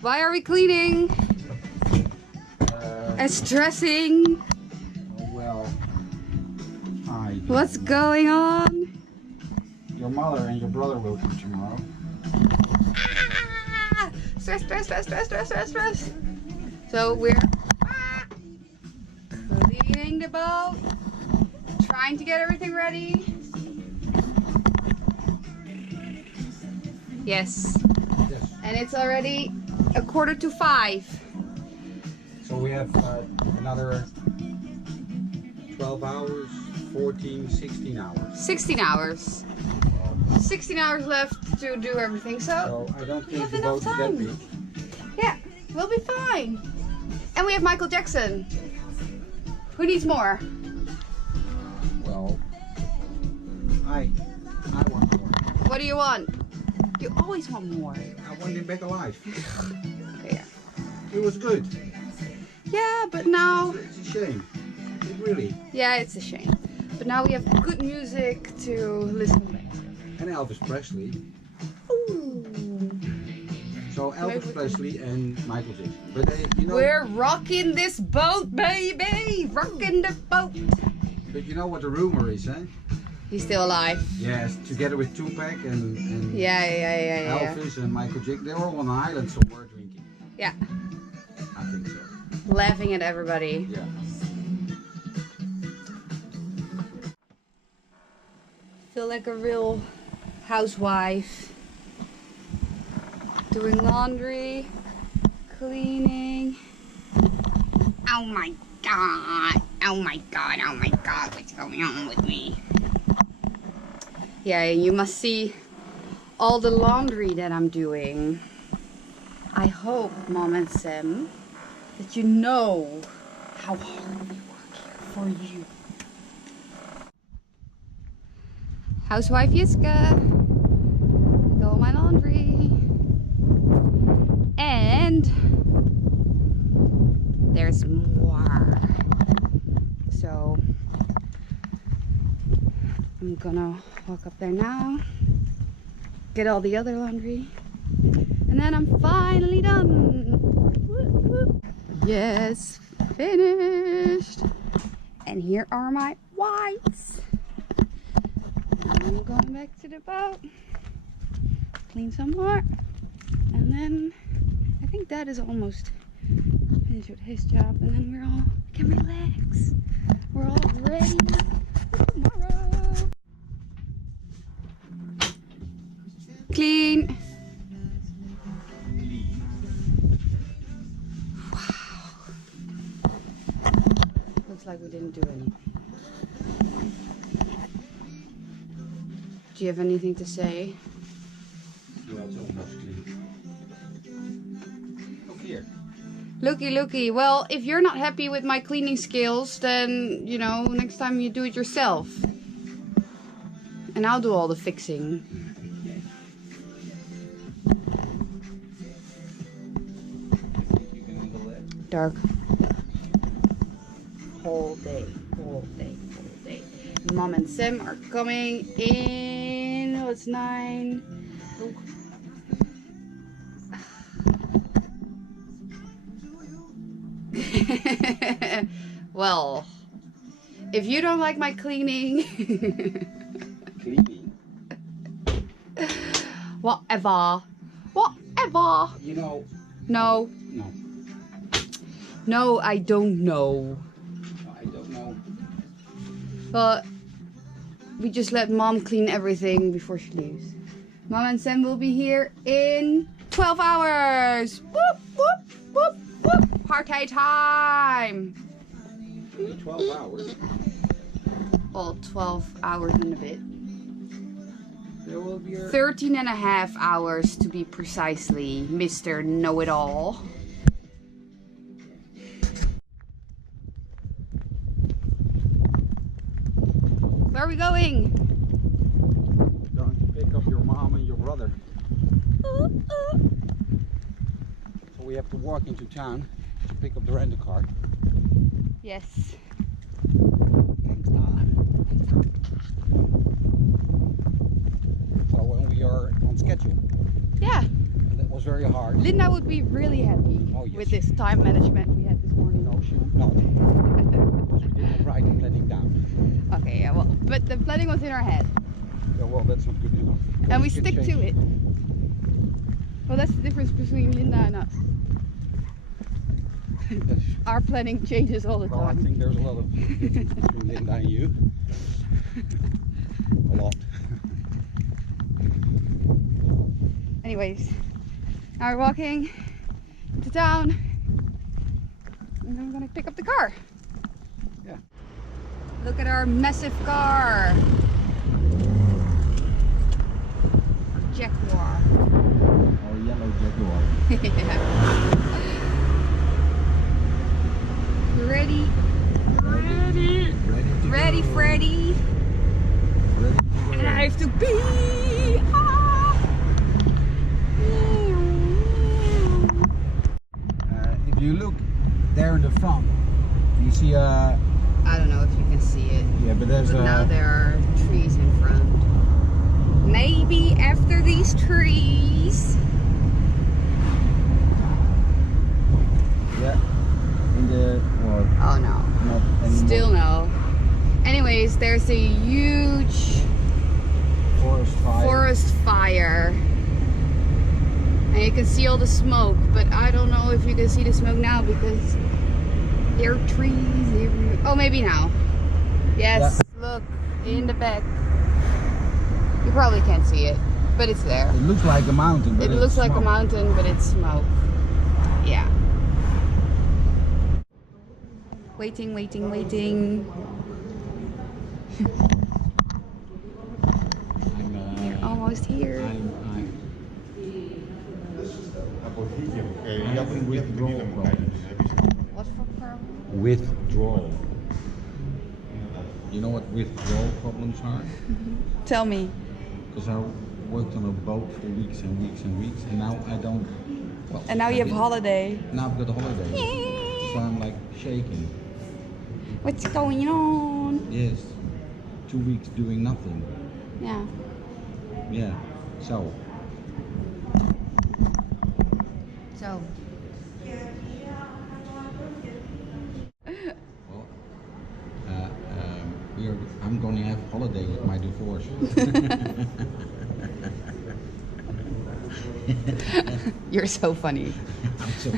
Why are we cleaning? And stressing. Oh well. What's going on? Your mother and your brother will come tomorrow. Ah! Stress, stress, stress, stress, stress, stress, stress. So we're cleaning the boat, trying to get everything ready. Yes. Yes. And it's already 4:45. So we have another 12 hours, 14, 16 hours. 16 hours. 16 hours left to do everything, so I don't we think have the enough boat is that time. big. Yeah, we'll be fine. And we have Michael Jackson. Who needs more? Well, I want more. What do you want? You always want more. I want him back alive. Okay, yeah. It was good. Yeah, but now... It's a shame. It really. Yeah, it's a shame. But now we have good music to listen to. And Elvis Presley. Ooh. So Elvis Presley and Michael Jackson. But they, you know. We're rocking this boat, baby! Rocking the boat! But you know what the rumor is, eh? He's still alive. Yes, together with Tupac and Yeah. Elvis and Michael Jackson. They're all on an island somewhere drinking. Yeah. I think so. Laughing at everybody. Yeah. Feel like a real housewife. Doing laundry, cleaning. Oh my god. Oh my god. Oh my god. What's going on with me? Yeah, you must see all the laundry that I'm doing. I hope, Mom and Sam, that you know how hard we work here for you. Housewife Jiska, do all my laundry. And there's more. So I'm gonna walk up there now, get all the other laundry, and then I'm finally done. Whoop, whoop. Yes, finished. And here are my whites. I'm going back to the boat, clean some more, and then I think Dad is almost finished with his job, and then we all can relax. We're all ready for tomorrow. Clean. Wow. Looks like we didn't do anything. Do you have anything to say? Well, it's almost clean. Look here. Looky, looky. Well, if you're not happy with my cleaning skills, then, you know, next time you do it yourself. And I'll do all the fixing. Dark. Whole day. Mom and Sam are coming in. Oh, it's 9. Oh. Well, if you don't like my cleaning, whatever. You know. No. No, I don't know. I don't know. But we just let Mom clean everything before she leaves. Mom and Sam will be here in 12 hours. Whoop, whoop, whoop, whoop. Party time. Only 12 hours. Well, 12 hours and a bit. There will be 13 and a half hours to be precisely, Mr. Know-It-All. Where are we going? Going to pick up your mom and your brother. So we have to walk into town to pick up the rental car. Yes. Well, when we are on schedule. Yeah. And that was very hard. Linda would be really happy with this time management we had this morning. No, she would not. Because we did not write the planning down. Okay, yeah, well, but the planning was in our head. Yeah, well, that's not good enough. And we stick to it. Well, that's the difference between Linda and us. Yes. Our planning changes all the Well, I time. think there's a lot of difference between Linda and you. A lot. Anyways, now we're walking into town and I'm gonna pick up the car. Yeah. Look at our massive car. Jaguar. Or yellow Jaguar. Ready? Ready. Ready, Freddy? Ready to And I have to pee! Ah! If you look there in the front, you see a... I don't know if you can see it. Yeah, but there's But now a... there are trees in front. Maybe after these trees. Yeah. In the... Well, Oh no. not anymore. Still no. Anyways, there's a huge forest fire. And you can see all the smoke, but I don't know if you can see the smoke now because there are trees everywhere. Oh, maybe now. Yes, look, in the back. You probably can't see it, but it's there. It looks like a mountain, but It it's looks like a smoke. mountain, but it's smoke. Yeah. Waiting, waiting, waiting. You're almost here. I'm having withdrawal problems. What for problem? Withdrawal. You know what withdrawal problems are? Tell me. Because I worked on a boat for weeks and weeks and weeks, and now I don't. Well, And now you have holiday. Now I've got a holiday, so I'm like shaking. What's going on? Yes, 2 weeks doing nothing. Yeah. Yeah. So So. well, I'm going to have holiday with my divorce. You're so funny. I'm so